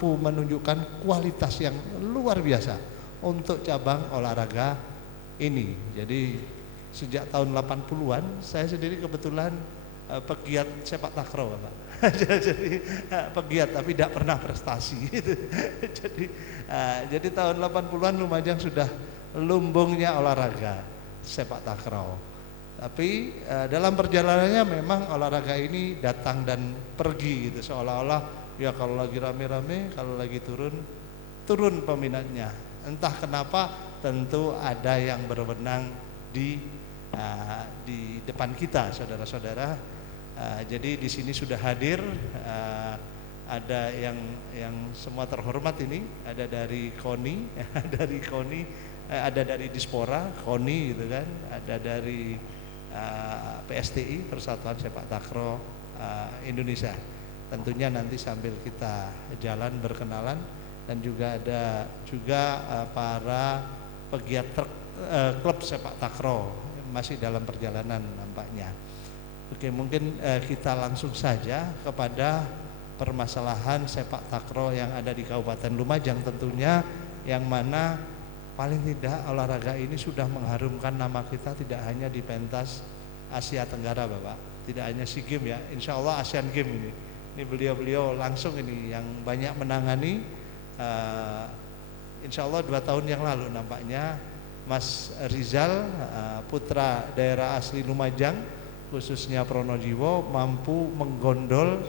mampu menunjukkan kualitas yang luar biasa untuk cabang olahraga ini. Jadi sejak tahun 80-an saya sendiri kebetulan pegiat sepak takraw, Pak. Jadi pegiat tapi tidak pernah prestasi gitu. jadi tahun 80-an Lumajang sudah lumbungnya olahraga sepak takraw. Tapi dalam perjalanannya memang olahraga ini datang dan pergi gitu, seolah-olah ya kalau lagi rame-rame, kalau lagi turun peminatnya. Entah kenapa, tentu ada yang berwenang di depan kita, saudara-saudara. Jadi di sini sudah hadir ada yang semua terhormat ini, ada dari KONI, ada dari Dispora, KONI gitu kan, ada dari PSTI, Persatuan Sepak Takraw Indonesia. Tentunya nanti sambil kita jalan berkenalan, dan juga ada para pegiat klub sepak takraw masih dalam perjalanan nampaknya. Oke, mungkin kita langsung saja kepada permasalahan sepak takraw yang ada di Kabupaten Lumajang tentunya, yang mana paling tidak olahraga ini sudah mengharumkan nama kita tidak hanya di pentas Asia Tenggara, Bapak, tidak hanya SEA Games ya, insya Allah Asian Games ini beliau langsung ini yang banyak menangani. Insya Allah 2 tahun yang lalu nampaknya Mas Rizal, putra daerah asli Lumajang khususnya Pronojiwo, mampu menggondol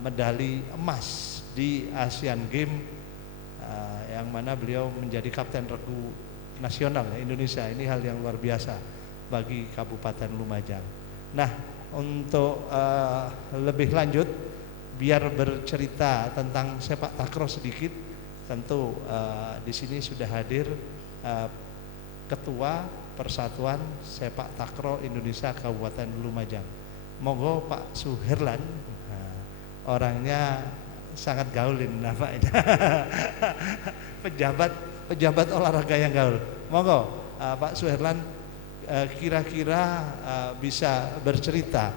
medali emas di Asian Games, yang mana beliau menjadi kapten regu nasional Indonesia. Ini hal yang luar biasa bagi Kabupaten Lumajang. Nah, untuk lebih lanjut, biar bercerita tentang sepak takraw sedikit, tentu di sini sudah hadir Ketua Persatuan Sepak Takraw Indonesia Kabupaten Lumajang. Monggo Pak Suherlan, orangnya sangat gaul ini nampaknya. pejabat olahraga yang gaul. Monggo Pak Suherlan, kira-kira bisa bercerita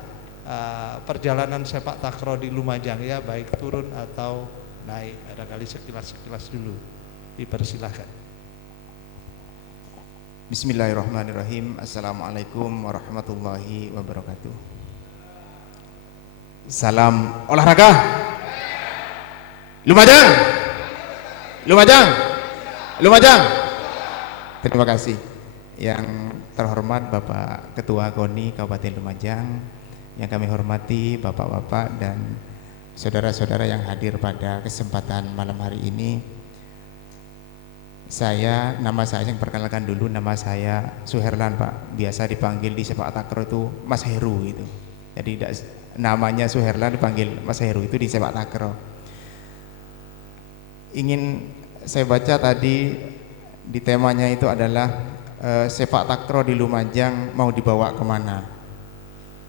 perjalanan sepak takraw di Lumajang ya, baik turun atau naik, barangkali sekilas dulu, dipersilahkan. Bismillahirrahmanirrahim. Assalamualaikum warahmatullahi wabarakatuh. Salam olahraga Lumajang, Lumajang, Lumajang. Terima kasih. Yang terhormat Bapak Ketua KONI Kabupaten Lumajang, yang kami hormati bapak-bapak dan saudara-saudara yang hadir pada kesempatan malam hari ini. Nama saya yang perkenalkan dulu, nama saya Suherlan, Pak. Biasa dipanggil di sepak takraw itu Mas Heru itu. Jadi namanya Suherlan dipanggil Mas Heru itu di sepak takraw. Ingin saya baca tadi di temanya itu adalah sepak takraw di Lumajang mau dibawa kemana.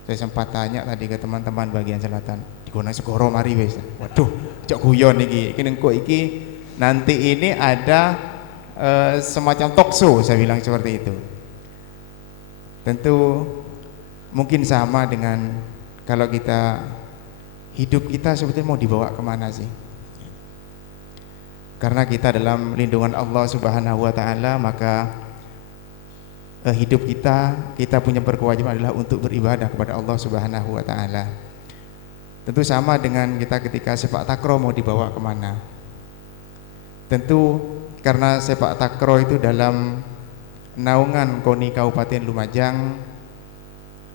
Saya sempat tanya tadi ke teman-teman bagian selatan, di Gunung Segoro mari wis. Waduh, cok guyon iki nengko iki nanti ini ada semacam talk show, saya bilang seperti itu. Tentu mungkin sama dengan kalau hidup kita sebetulnya mau dibawa kemana sih? Karena kita dalam lindungan Allah Subhanahu wa Ta'ala, maka hidup kita punya berkewajiban adalah untuk beribadah kepada Allah Subhanahu wa Ta'ala. Tentu sama dengan kita ketika sepak takraw mau dibawa kemana. Tentu karena sepak takraw itu dalam naungan KONI Kabupaten Lumajang,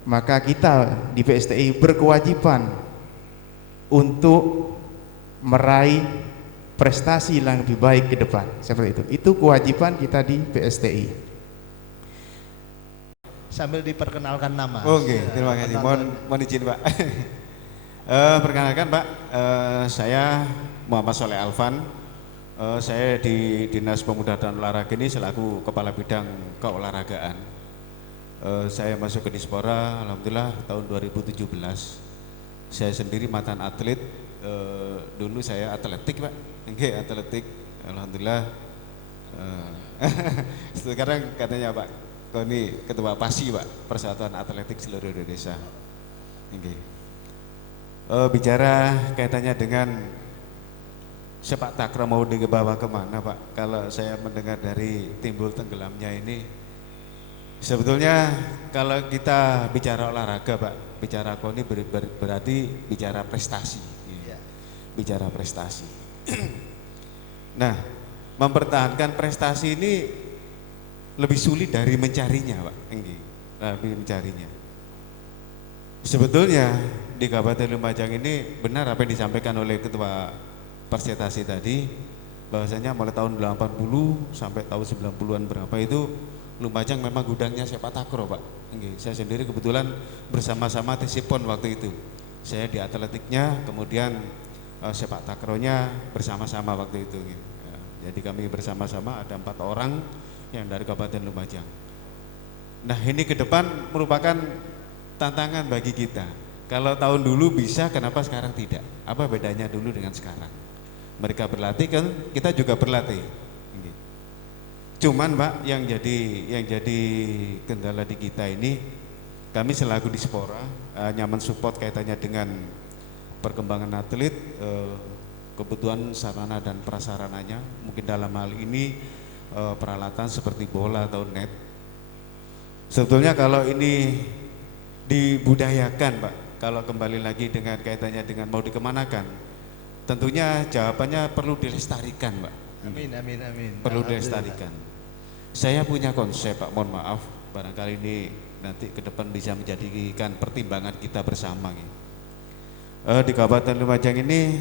maka kita di PSTI berkewajiban untuk meraih prestasi yang lebih baik ke depan, seperti itu. Itu kewajiban kita di PSTI. Sambil diperkenalkan nama. Oke, terima kasih. Mohon izin, Pak. Perkenalkan, Pak, saya Muhammad Soleh Alvan. Saya di Dinas Pemuda dan Olahraga ini selaku Kepala Bidang Keolahragaan. Saya masuk ke Dispora, alhamdulillah tahun 2017. Saya sendiri mantan atlet. Dulu saya atletik, Pak. Oke, atletik. Alhamdulillah. Sekarang katanya Pak KONI Ketua PASI, Pak, Persatuan Atletik Seluruh Indonesia. Oke. Bicara kaitannya dengan sepak takraw mau dibawa kemana Pak? Kalau saya mendengar dari timbul tenggelamnya ini, sebetulnya kalau kita bicara olahraga Pak, bicara KONI berarti bicara prestasi, Ya. bicara prestasi. Nah, mempertahankan prestasi ini lebih sulit dari mencarinya Pak, lebih mencarinya. Sebetulnya di Kabupaten Lumajang ini benar apa yang disampaikan oleh Ketua Persetasi tadi, bahwasanya mulai tahun 80 sampai tahun 90-an berapa itu Lumajang memang gudangnya sepak takraw Pak. Saya sendiri kebetulan bersama-sama Tisipon waktu itu. Saya di atletiknya, kemudian sepak takrawnya bersama-sama waktu itu. Jadi kami bersama-sama ada 4 orang yang dari Kabupaten Lumajang. Nah ini ke depan merupakan tantangan bagi kita. Kalau tahun dulu bisa, kenapa sekarang tidak? Apa bedanya dulu dengan sekarang? Mereka berlatih kan, kita juga berlatih. Cuman Pak, yang jadi kendala di kita ini, kami selaku Dispora nyaman support kaitannya dengan perkembangan atlet, kebutuhan sarana dan prasarananya. Mungkin dalam hal ini peralatan seperti bola atau net. Sebetulnya kalau ini dibudayakan Pak, kalau kembali lagi dengan kaitannya dengan mau dikemanakan, tentunya jawabannya perlu dilestarikan Pak. Amin, amin, amin. Perlu dilestarikan. Saya punya konsep Pak, mohon maaf, barangkali ini nanti ke depan bisa menjadikan pertimbangan kita bersama. Di Kabupaten Lumajang ini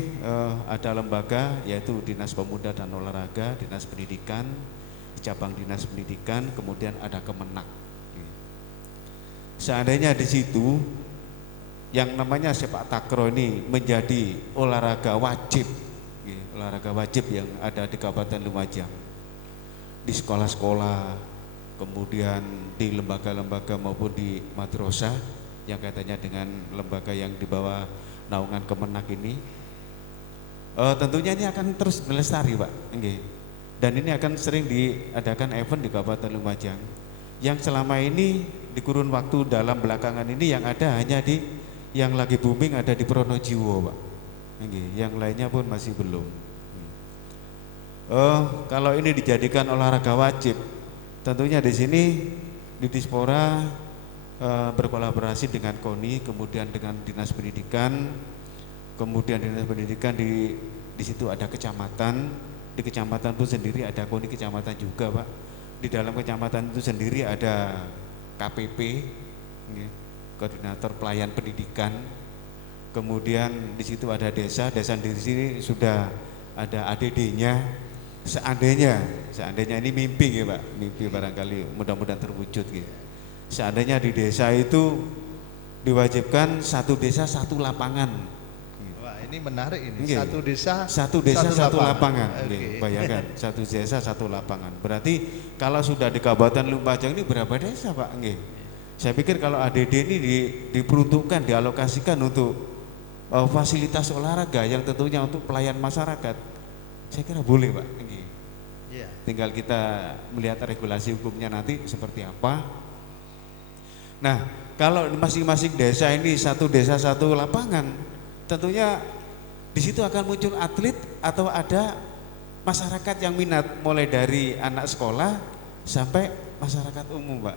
ada lembaga yaitu Dinas Pemuda dan Olahraga, Dinas Pendidikan, cabang Dinas Pendidikan, kemudian ada Kemenak. Seandainya di situ yang namanya sepak takraw ini menjadi olahraga wajib yang ada di Kabupaten Lumajang, di sekolah-sekolah, kemudian di lembaga-lembaga maupun di madrasah yang kaitannya dengan lembaga yang di bawah naungan Kemenak ini, tentunya ini akan terus melestari Pak. Dan ini akan sering diadakan event di Kabupaten Lumajang yang selama ini di kurun waktu dalam belakangan ini yang ada hanya yang lagi booming ada di Pronojiwo Pak. Yang lainnya pun masih belum. Kalau ini dijadikan olahraga wajib, tentunya di sini di Dispora berkolaborasi dengan KONI, kemudian dengan Dinas Pendidikan, kemudian Dinas Pendidikan di situ ada kecamatan, di kecamatan itu sendiri ada KONI kecamatan juga Pak. Di dalam kecamatan itu sendiri ada KPP, Koordinator Pelayan Pendidikan, kemudian di situ ada desa di sini sudah ada ADD-nya. Seandainya ini mimpi Pak, mimpi barangkali mudah-mudahan terwujud Seandainya di desa itu diwajibkan satu desa satu lapangan. Wah, ini menarik ini. Nggih. Satu desa Satu lapangan. Okay. Bayangkan, satu desa satu lapangan. Berarti kalau sudah di Kabupaten Lumajang ini berapa desa Pak? Saya pikir kalau ADD ini diperuntukkan, dialokasikan untuk fasilitas olahraga yang tentunya untuk pelayan masyarakat, saya kira boleh Pak. Yeah. Tinggal kita melihat regulasi hukumnya nanti seperti apa. Nah, kalau masing-masing desa ini satu desa satu lapangan, tentunya di situ akan muncul atlet atau ada masyarakat yang minat, mulai dari anak sekolah sampai masyarakat umum Pak.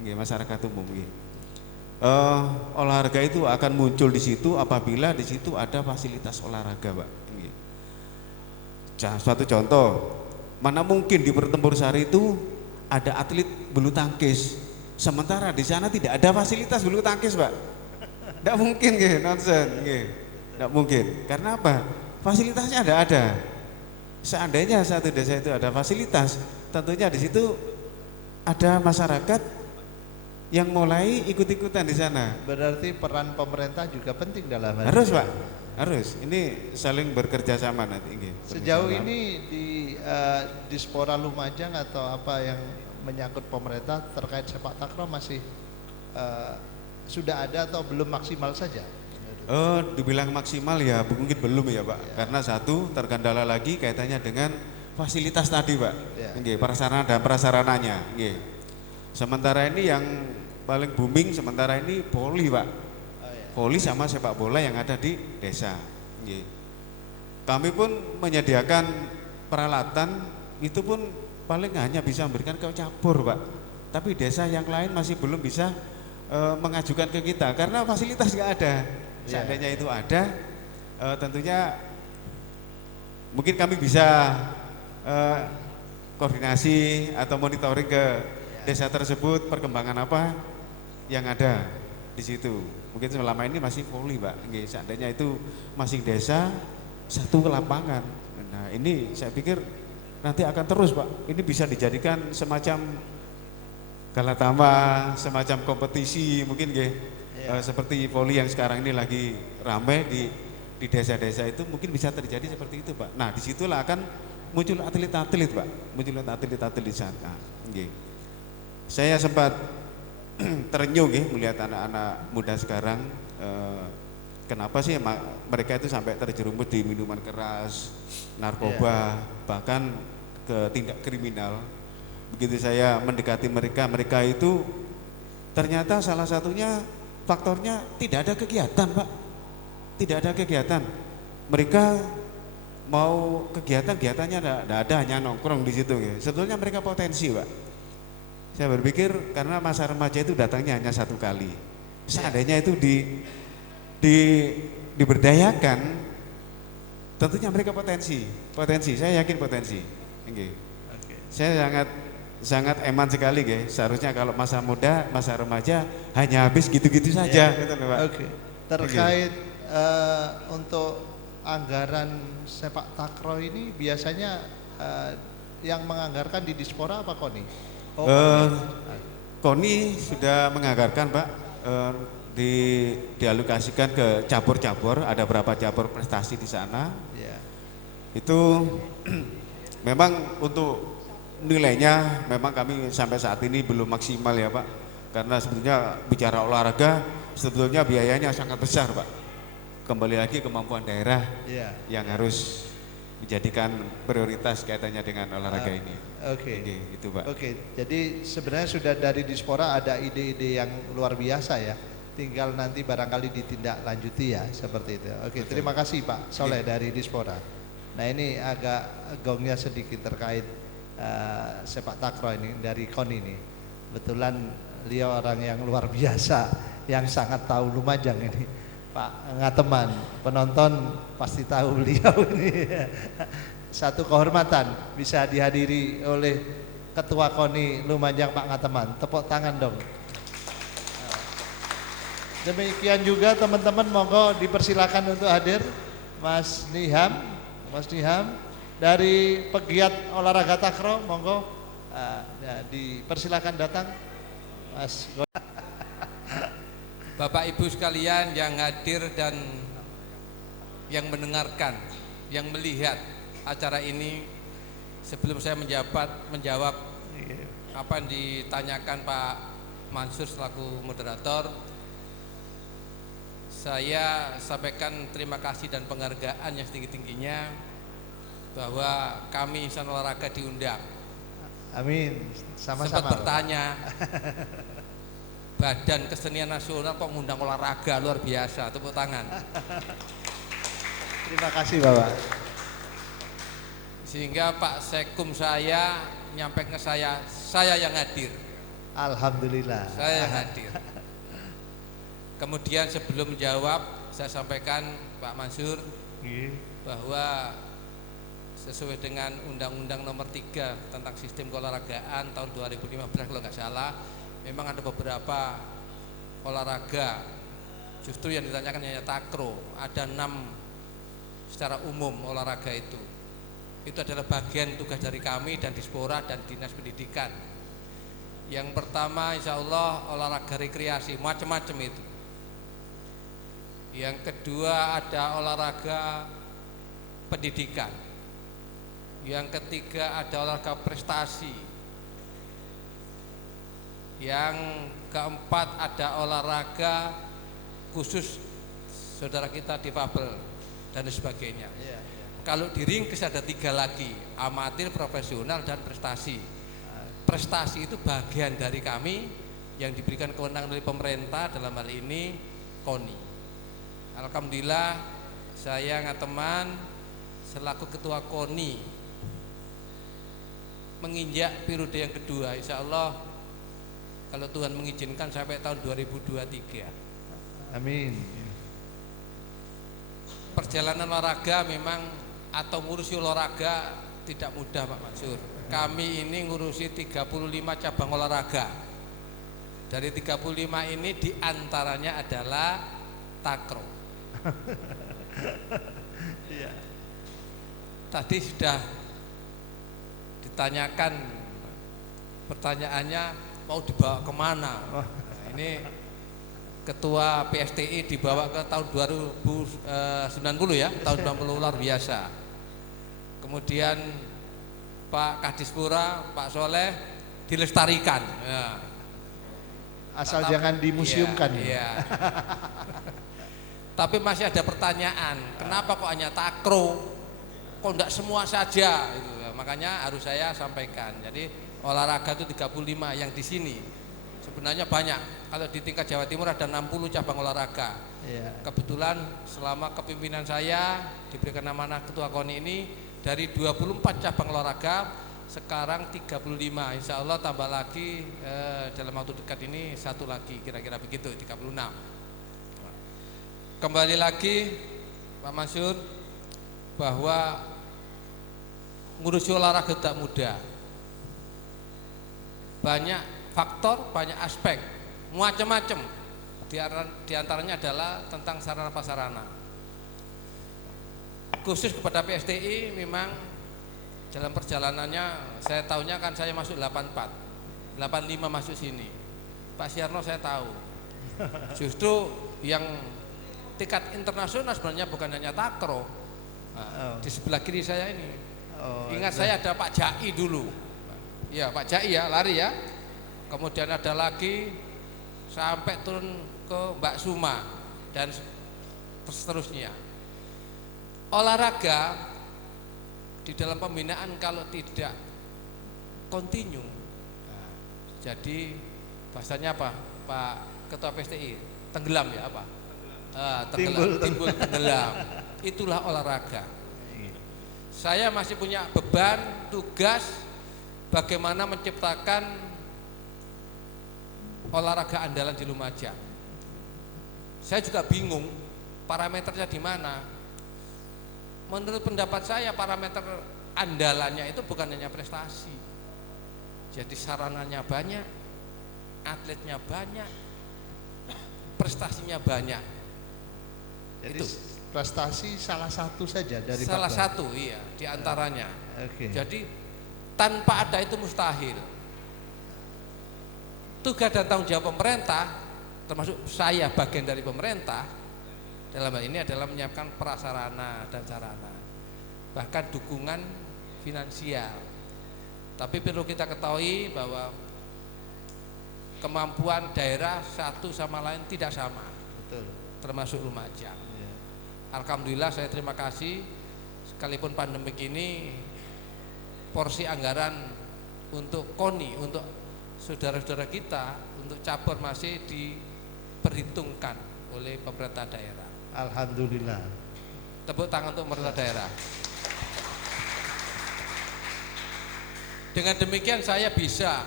Masyarakat umum. Olahraga itu akan muncul di situ apabila di situ ada fasilitas olahraga Pak. Suatu contoh, mana mungkin di Pertempur Sari itu ada atlet bulu tangkis, sementara di sana tidak ada fasilitas bulu tangkis Pak. Tidak mungkin nonsen, tidak mungkin. Karena apa? Fasilitasnya ada. Seandainya satu desa itu ada fasilitas, tentunya di situ ada masyarakat yang mulai ikut-ikutan di sana. Berarti peran pemerintah juga penting dalam hal Harus ini. Pak, harus. Ini saling bekerja sama nanti. Sejauh ini di Dispora Lumajang atau apa yang menyangkut pemerintah terkait sepak takraw masih sudah ada atau belum maksimal saja? Dibilang maksimal ya mungkin belum ya Pak. Ya. Karena satu terkendala lagi kaitannya dengan fasilitas tadi Pak. Ya. Prasarana dan prasarananya. Sementara ini yang paling booming sementara ini voli Pak. Voli sama sepak bola yang ada di desa. kami pun menyediakan peralatan, itu pun paling hanya bisa memberikan ke cabur Pak, tapi desa yang lain masih belum bisa mengajukan ke kita karena fasilitas nggak ada. Seandainya itu ada, tentunya mungkin kami bisa koordinasi atau monitoring ke desa tersebut, perkembangan apa yang ada di situ. Mungkin selama ini masih poli Pak, seandainya itu masing desa satu lapangan. Nah ini saya pikir nanti akan terus Pak, ini bisa dijadikan semacam galatama, semacam kompetisi mungkin seperti voli yang sekarang ini lagi ramai di desa-desa itu, mungkin bisa terjadi seperti itu Pak. Nah disitulah akan muncul atlet-atlet Pak, muncul atlet-atlet di sana. Saya sempat terenyuh melihat anak-anak muda sekarang, kenapa sih mereka itu sampai terjerumus di minuman keras, narkoba, bahkan ke tindak kriminal. Begitu saya mendekati mereka, mereka itu ternyata salah satunya faktornya tidak ada kegiatan Pak, tidak ada kegiatan. Mereka mau kegiatannya tidak ada, hanya nongkrong di situ. Sebetulnya mereka potensi Pak. Saya berpikir karena masa remaja itu datangnya hanya satu kali. Seandainya itu diberdayakan, tentunya mereka potensi. Saya yakin potensi. Saya sangat eman sekali seharusnya kalau masa muda, masa remaja hanya habis gitu-gitu saja. Terkait untuk anggaran sepak takraw ini biasanya yang menganggarkan di Dispora apa KONI? KONI sudah menganggarkan Pak, dialokasikan ke cabur-cabur, ada berapa cabur prestasi di sana. Itu memang untuk nilainya memang kami sampai saat ini belum maksimal ya Pak, karena sebetulnya bicara olahraga sebetulnya biayanya sangat besar Pak. Kembali lagi kemampuan daerah yang harus dijadikan prioritas kaitannya dengan olahraga ini. Itu Pak. Jadi sebenarnya sudah dari Dispora ada ide-ide yang luar biasa ya. Tinggal nanti barangkali ditindaklanjuti ya, seperti itu. Terima kasih Pak Soleh dari Dispora. Nah ini agak gongnya sedikit terkait sepak takraw ini dari KONI ini. Betulan beliau orang yang luar biasa, yang sangat tahu Lumajang ini, Pak Ngateman. Penonton pasti tahu beliau ini. Satu kehormatan bisa dihadiri oleh Ketua KONI Lumajang Pak Ngateman. Tepuk tangan dong. Demikian juga teman-teman, monggo dipersilakan untuk hadir. Mas Niham dari pegiat olahraga takraw, monggo dipersilakan datang. Mas Bapak Ibu sekalian yang hadir dan yang mendengarkan, yang melihat acara ini, sebelum saya menjawab apa yang ditanyakan Pak Mansur selaku moderator, saya sampaikan terima kasih dan penghargaan yang setinggi-tingginya bahwa kami Insan Olahraga diundang. Amin. Sama-sama. Sempat bertanya, Badan Kesenian Nasional kok ngundang olahraga, luar biasa, tepuk tangan. Terima kasih Bapak. Sehingga Pak Sekum saya nyampaikan ke saya yang hadir. Alhamdulillah. Saya yang hadir. Kemudian sebelum menjawab, saya sampaikan Pak Mansur bahwa sesuai dengan Undang-Undang Nomor 3 tentang Sistem Keolahragaan tahun 2015 kalau nggak salah, memang ada beberapa olahraga justru yang ditanyakan hanya takraw. Ada 6 secara umum olahraga itu adalah bagian tugas dari kami dan Dispora dan Dinas Pendidikan. Yang pertama insya Allah olahraga rekreasi, macam-macam itu. Yang kedua ada olahraga pendidikan. Yang ketiga ada olahraga prestasi. Yang keempat ada olahraga khusus saudara kita difabel dan sebagainya. Kalau di ringkes ada 3 lagi, amatir, profesional, dan prestasi. Prestasi itu bagian dari kami yang diberikan kewenangan oleh pemerintah, dalam hal ini KONI. Alhamdulillah saya Ngateman selaku ketua KONI menginjak periode yang kedua, insya Allah kalau Tuhan mengizinkan sampai tahun 2023. Amin. Perjalanan olahraga memang atau ngurusi olahraga tidak mudah Pak Mansur. Kami ini ngurusi 35 cabang olahraga. Dari 35 ini diantaranya adalah takraw. Iya. Tadi sudah ditanyakan, pertanyaannya mau dibawa kemana? Nah, ini Ketua PSTI dibawa ke tahun 2090 ya, tahun 90 luar biasa. Kemudian Pak Kadispura, Pak Soleh dilestarikan. Ya. Asal jangan dimuseumkan. Iya. Tapi masih ada pertanyaan, kenapa kok hanya takraw? Kok enggak semua saja? Gitu. Makanya harus saya sampaikan. Jadi olahraga itu 35 yang di sini. Sebenarnya banyak. Kalau di tingkat Jawa Timur ada 60 cabang olahraga. Iya. Kebetulan selama kepemimpinan saya diberikan amanah ketua KONI ini dari 24 cabang olahraga sekarang 35. Insya Allah tambah lagi dalam waktu dekat ini satu lagi, kira-kira begitu 36. Kembali lagi Pak Mansur bahwa ngurusi olahraga tidak mudah. Banyak faktor, banyak aspek, macam-macam. Di antaranya adalah tentang sarana prasarana. Khusus kepada PSTI memang dalam perjalanannya saya tahunya kan saya masuk 84, 85 masuk sini. Pak Siarno saya tahu. Justru yang tingkat internasional sebenarnya bukan hanya takraw. Nah, di sebelah kiri saya ini. Ingat saya ada Pak Jai dulu. Ya Pak Jai ya, lari ya. Kemudian ada lagi sampai turun ke Mbak Suma dan seterusnya. Olahraga di dalam pembinaan kalau tidak kontinu, jadi bahasanya apa Pak Ketua PSTI, tenggelam ya apa? Timbul tenggelam. Itulah olahraga. Saya masih punya beban, tugas bagaimana menciptakan olahraga andalan di Lumajang. Saya juga bingung parameternya di mana. Menurut pendapat saya parameter andalannya itu bukan hanya prestasi. Jadi sarananya banyak, atletnya banyak, prestasinya banyak. Jadi Itu prestasi salah satu saja dari salah 14. satu iya di antaranya. Oke. Jadi tanpa ada itu mustahil. Tugas dan tanggung jawab pemerintah, termasuk saya bagian dari pemerintah, dalam hal ini adalah menyiapkan prasarana dan sarana, bahkan dukungan finansial. Tapi perlu kita ketahui bahwa kemampuan daerah satu sama lain tidak sama. Betul. Termasuk Lumajang. Iya. Alhamdulillah saya terima kasih, sekalipun pandemik ini porsi anggaran untuk KONI, untuk saudara-saudara kita, untuk cabur masih diperhitungkan oleh pemerintah daerah. Alhamdulillah. Tepuk tangan untuk pemerintah daerah. Dengan demikian saya bisa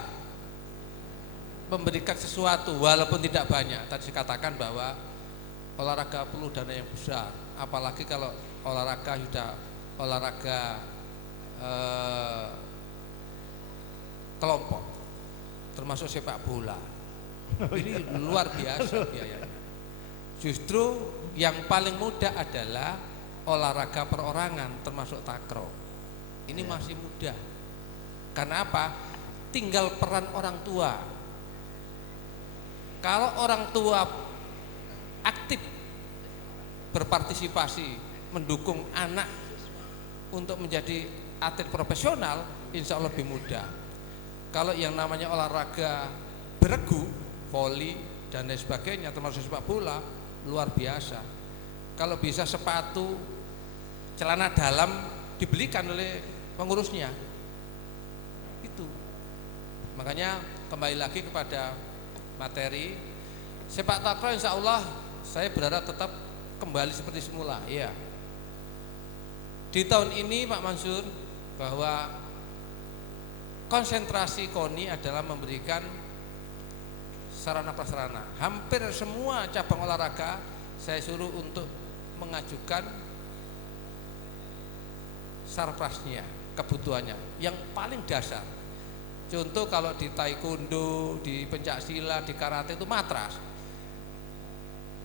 memberikan sesuatu walaupun tidak banyak. Tadi saya katakan bahwa olahraga perlu dana yang besar, apalagi kalau olahraga sudah olahraga kelompok, termasuk sepak bola. Ini luar biasa biayanya. Justru yang paling mudah adalah olahraga perorangan, termasuk takraw. Ini masih mudah. Karena apa? Tinggal peran orang tua. Kalau orang tua aktif berpartisipasi mendukung anak untuk menjadi atlet profesional, insya Allah lebih mudah. Kalau yang namanya olahraga beregu, voli dan lain sebagainya, termasuk sepak bola, luar biasa. Kalau bisa sepatu, celana dalam dibelikan oleh pengurusnya, itu. Makanya kembali lagi kepada materi sepak takraw, insya Allah saya berharap tetap kembali seperti semula. Ya, di tahun ini Pak Mansur bahwa konsentrasi KONI adalah memberikan sarana prasarana. Hampir semua cabang olahraga saya suruh untuk mengajukan sarprasnya, kebutuhannya yang paling dasar. Contoh kalau di taekwondo, di pencak silat, di karate itu matras.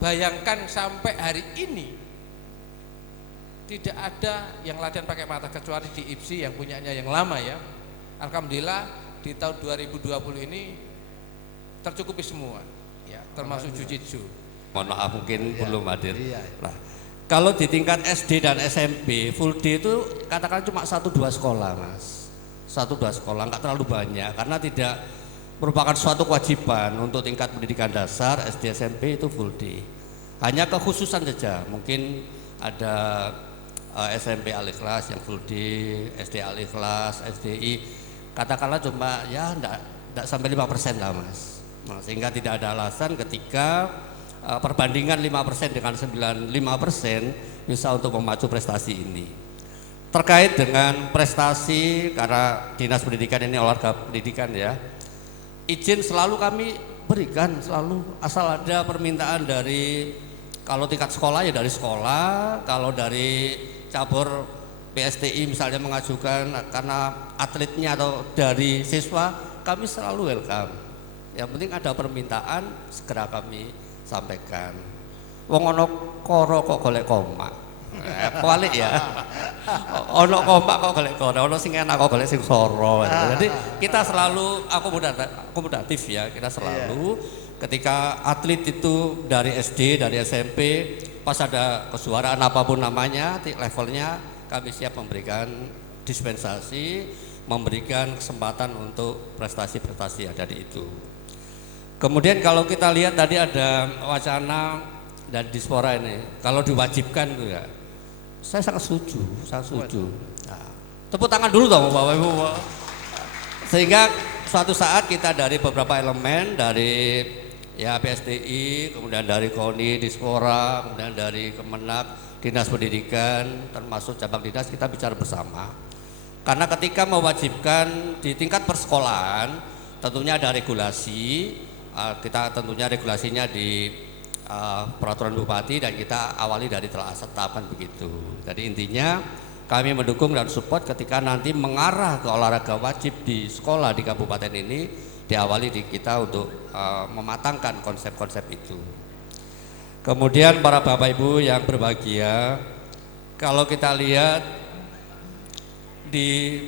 Bayangkan sampai hari ini tidak ada yang latihan pakai matras kecuali di IPSI yang punyanya yang lama ya. Alhamdulillah di tahun 2020 ini tercukupi semua ya, termasuk jujitsu. Mohon maaf mungkin belum hadir. Iya. Nah, kalau di tingkat SD dan SMP full day itu katakan cuma 1-2 sekolah Mas, 1-2 sekolah, nggak terlalu banyak karena tidak merupakan suatu kewajiban untuk tingkat pendidikan dasar SD SMP itu full day. Hanya kekhususan saja, mungkin ada SMP Al-Ikhlas yang full day, SD Al-Ikhlas, SDI katakanlah cuma ya enggak sampai 5% lah Mas. Nah, sehingga tidak ada alasan ketika perbandingan 5% dengan 95% bisa untuk memacu prestasi ini. Terkait dengan prestasi, karena Dinas Pendidikan ini olahraga pendidikan ya, izin selalu kami berikan, selalu asal ada permintaan dari, kalau tingkat sekolah ya dari sekolah, kalau dari cabur PSTI misalnya mengajukan karena atletnya atau dari siswa, kami selalu welcome. Yang penting ada permintaan segera kami sampaikan. Wong ono koro kok golek koma. Kualik ya. Ono koma kok golek koro, ono sing enak kok golek sing soro. Jadi kita selalu akomodatif ya, kita selalu ketika atlet itu dari SD, dari SMP, pas ada kejuaraan apapun namanya, levelnya, kami siap memberikan dispensasi, memberikan kesempatan untuk prestasi-prestasi ada di itu. Kemudian kalau kita lihat tadi ada wacana dan dispora ini, kalau diwajibkan itu ya, saya sangat setuju, Nah, tepuk tangan dulu dong Bapak Ibu. Sehingga suatu saat kita dari beberapa elemen, dari ya PSDI, kemudian dari KONI, Dispora, kemudian dari Kemenak, Dinas Pendidikan, termasuk cabang dinas, kita bicara bersama. Karena ketika mewajibkan di tingkat persekolahan, tentunya ada regulasi, kita tentunya regulasinya di peraturan bupati dan kita awali dari telah setapan begitu. Jadi intinya kami mendukung dan support ketika nanti mengarah ke olahraga wajib di sekolah di kabupaten ini, diawali di kita untuk mematangkan konsep-konsep itu. Kemudian para Bapak Ibu yang berbahagia, kalau kita lihat di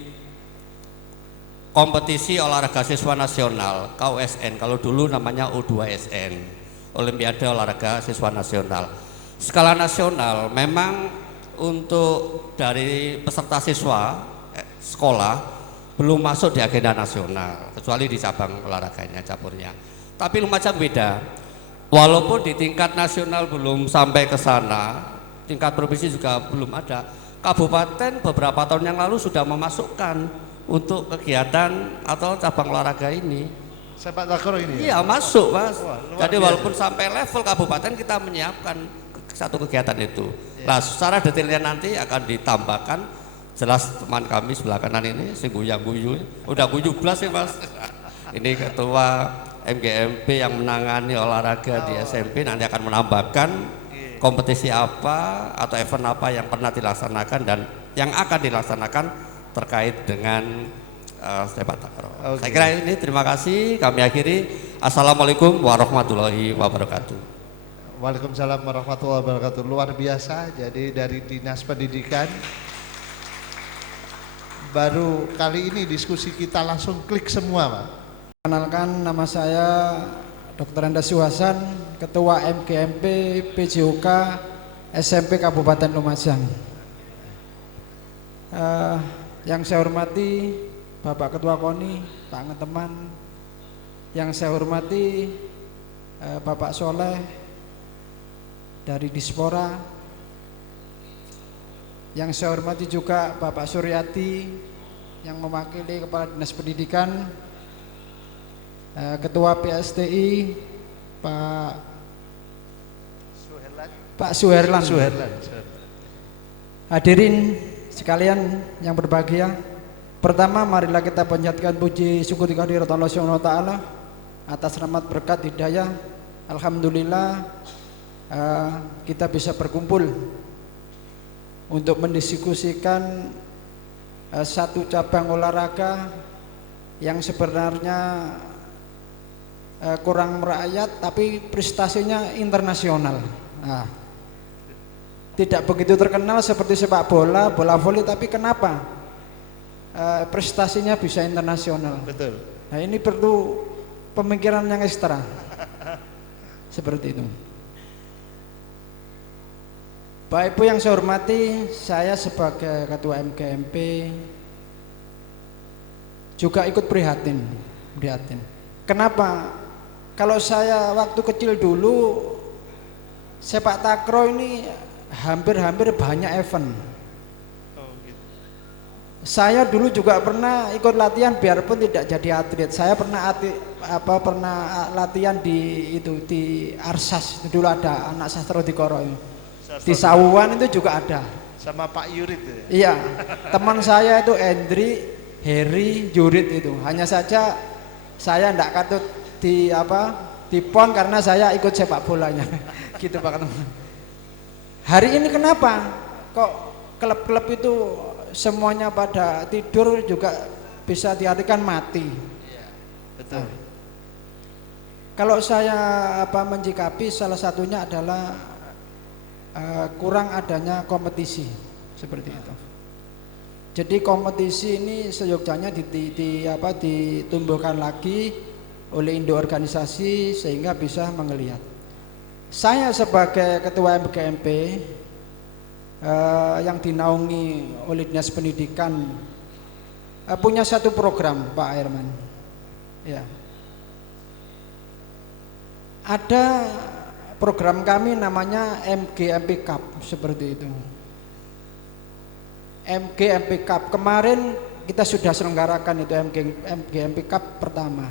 kompetisi olahraga siswa nasional KUSN, kalau dulu namanya U2SN, Olimpiade Olahraga Siswa Nasional, skala nasional memang untuk dari peserta siswa sekolah belum masuk di agenda nasional kecuali di cabang olahraganya, campurnya. Tapi lumacang beda. Walaupun di tingkat nasional belum sampai ke sana, tingkat provinsi juga belum ada. Kabupaten beberapa tahun yang lalu sudah memasukkan untuk kegiatan atau cabang olahraga ini. Sepak takraw ini. Iya, masuk Mas. Wah, jadi biasa. walaupun sampai level kabupaten kita menyiapkan satu kegiatan itu. Nah, secara detailnya nanti akan ditambahkan. Jelas teman kami sebelah kanan ini si guyu, udah guyu belas ya Mas. Ini ketua MGMP yang menangani olahraga di SMP nanti akan menambahkan kompetisi apa atau event apa yang pernah dilaksanakan dan yang akan dilaksanakan terkait dengan sepak takraw. Saya kira ini, terima kasih, kami akhiri. Assalamualaikum warahmatullahi wabarakatuh. Waalaikumsalam warahmatullahi wabarakatuh. Luar biasa. Jadi dari Dinas Pendidikan, baru kali ini diskusi kita langsung klik semua Pak. Kenalkan, nama saya Dr. Andas Hasan, Ketua MGMP PJOK SMP Kabupaten Lumajang. Yang saya hormati Bapak Ketua KONI, Pak Ngeteman, yang saya hormati Bapak Soleh dari Dispora, yang saya hormati juga Bapak Suryati yang mewakili Kepala Dinas Pendidikan, Ketua PSTI Pak Suherlan. Hadirin sekalian yang berbahagia. Pertama, marilah kita panjatkan puji syukur kehadirat Allah Subhanahu wa taala atas rahmat berkat hidayah. Alhamdulillah kita bisa berkumpul untuk mendiskusikan satu cabang olahraga yang sebenarnya kurang merakyat tapi prestasinya internasional. Nah, tidak begitu terkenal seperti sepak bola, bola voli, tapi kenapa prestasinya bisa internasional? Betul. Nah, ini perlu pemikiran yang ekstra seperti itu. Bapak Ibu yang saya hormati, saya sebagai Ketua MGMP juga ikut prihatin. Kenapa? Kalau saya waktu kecil dulu sepak takraw ini hampir banyak event. Saya dulu juga pernah ikut latihan biarpun tidak jadi atlet. Saya pernah latihan di Arsas. Dulu ada anak sastra di Koro. Di Sawuan itu juga ada. Sama Pak Yurit ya? Iya. Teman saya itu Endri, Heri, Yurit itu. Hanya saja saya tidak katut di PON karena saya ikut sepak bolanya. Gitu Pak. Hari ini kenapa kok klub-klub itu semuanya pada tidur juga bisa diartikan mati? Iya, betul. Nah, kalau saya menyikapi salah satunya adalah kurang adanya kompetisi seperti itu. Jadi kompetisi ini seyogyanya ditumbuhkan lagi oleh induk organisasi sehingga bisa menggeliat. Saya sebagai Ketua MGMP yang dinaungi oleh Dinas Pendidikan punya satu program, Pak Herman. Ya. Ada program kami namanya MGMP Cup seperti itu. MGMP Cup kemarin kita sudah selenggarakan itu MGMP Cup pertama.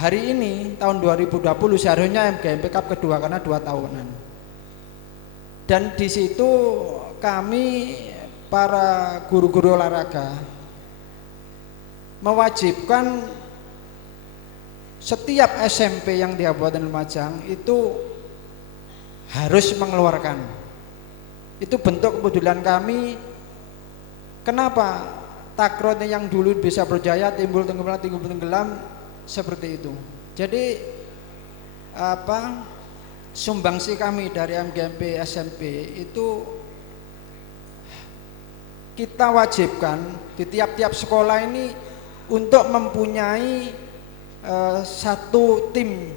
Hari ini tahun 2020 seharusnya MGMP Cup kedua karena 2 tahunan. Dan di situ kami para guru-guru olahraga mewajibkan setiap SMP yang di Kabupaten Lumajang itu harus mengeluarkan. Itu bentuk kepedulian kami. Kenapa takraw yang dulu bisa berjaya timbul tenggelam seperti itu. Jadi sumbangsi kami dari MGMP SMP itu kita wajibkan di tiap-tiap sekolah ini untuk mempunyai satu tim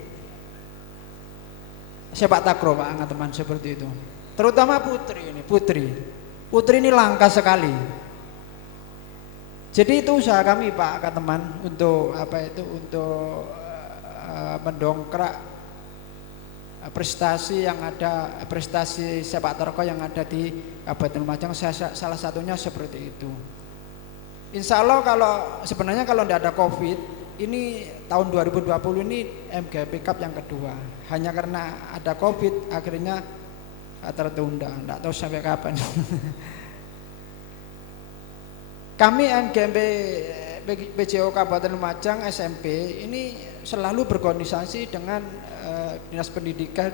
sepak takraw Pak teman seperti itu. Terutama putri ini langka sekali. Jadi itu usaha kami Pak teman untuk untuk mendongkrak prestasi sepak takraw yang ada di Kabupaten Lumajang. Salah satunya seperti itu. Insya Allah sebenarnya kalau tidak ada COVID, ini tahun 2020 ini MGMP Cup yang kedua. Hanya karena ada COVID akhirnya tertunda. Tidak tahu sampai kapan. Kami MGMP PJO Kabupaten Lumajang SMP ini selalu berkoordinasi dengan Dinas Pendidikan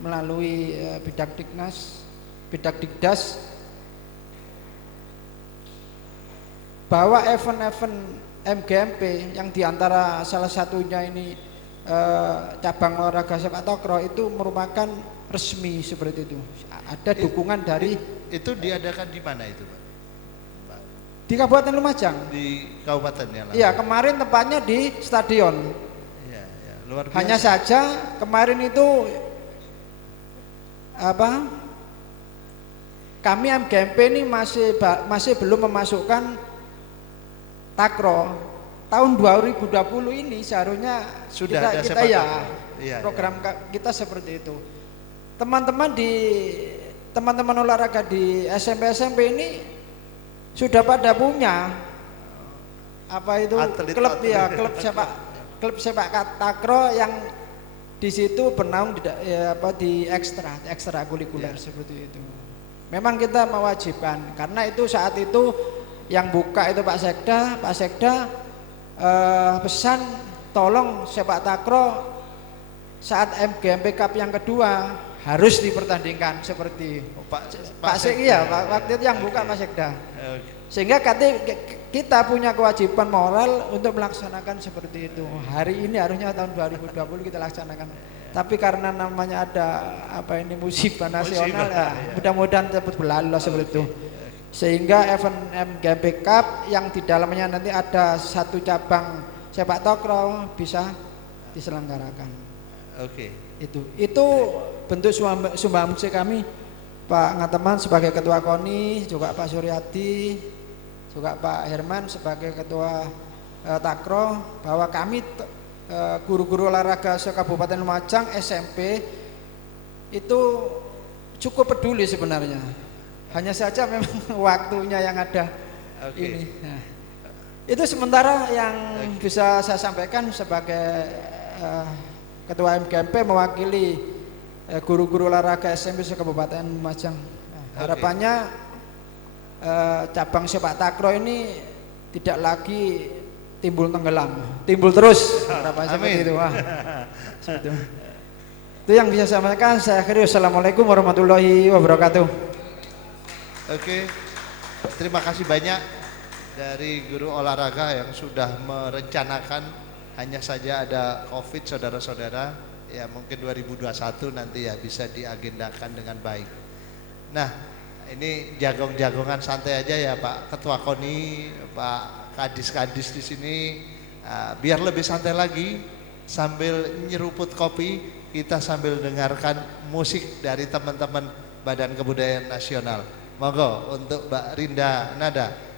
melalui Bidakdikdas bahwa event-event MGMP yang diantara salah satunya ini cabang olahraga sepak takraw itu merupakan resmi seperti itu. Ada dukungan dari itu diadakan di mana itu Pak? Di Kabupaten Lumajang. Di kabupaten ya? Iya, kemarin tempatnya di stadion. Iya, luar biasa. Hanya saja kemarin itu kami MGMP ini masih belum memasukkan takraw. Tahun 2020 ini seharusnya sudah kita program kita seperti itu. Teman-teman olahraga di SMP ini sudah pada punya klub sepak takraw yang di situ bernaung di ekstra kurikuler seperti itu. Memang kita mewajibkan karena itu saat itu yang buka itu Pak Sekda pesan tolong sepak takraw saat MGMP Cup yang kedua harus dipertandingkan seperti Pak Sekda, waktu itu yang buka Pak Sekda. Sehingga kita punya kewajiban moral untuk melaksanakan seperti itu. Hari ini harusnya tahun 2020 kita laksanakan. Tapi karena namanya ada musibah nasional, mudah-mudahan cepat berlalu seperti itu. Sehingga event MGP Cup yang di dalamnya nanti ada satu cabang sepak takraw bisa diselenggarakan. Oke. Itu bentuk sumbangsi kami Pak Ngateman sebagai ketua KONI, juga Pak Suryadi, juga Pak Herman sebagai ketua takraw, bahwa kami guru-guru olahraga se-Kabupaten Lumajang SMP itu cukup peduli sebenarnya. Hanya saja memang waktunya yang ada ini. Nah, itu sementara yang bisa saya sampaikan sebagai ketua MGMP mewakili guru-guru olahraga SMP se-Kabupaten Lumajang. Harapannya cabang sepak takraw ini tidak lagi timbul tenggelam, timbul terus. Harapannya seperti itu. Seperti itu. Itu yang bisa saya sampaikan. Saya akhiri. Wassalamualaikum warahmatullahi wabarakatuh. Oke, terima kasih banyak dari guru olahraga yang sudah merencanakan. Hanya saja ada COVID, saudara-saudara, ya mungkin 2021 nanti ya bisa diagendakan dengan baik. Nah, ini jagong-jagongan santai aja ya Pak Ketua KONI, Pak Kadis-kadis di sini, biar lebih santai lagi sambil nyeruput kopi, kita sambil dengarkan musik dari teman-teman Badan Kebudayaan Nasional. Monggo untuk Mbak Rinda Nada.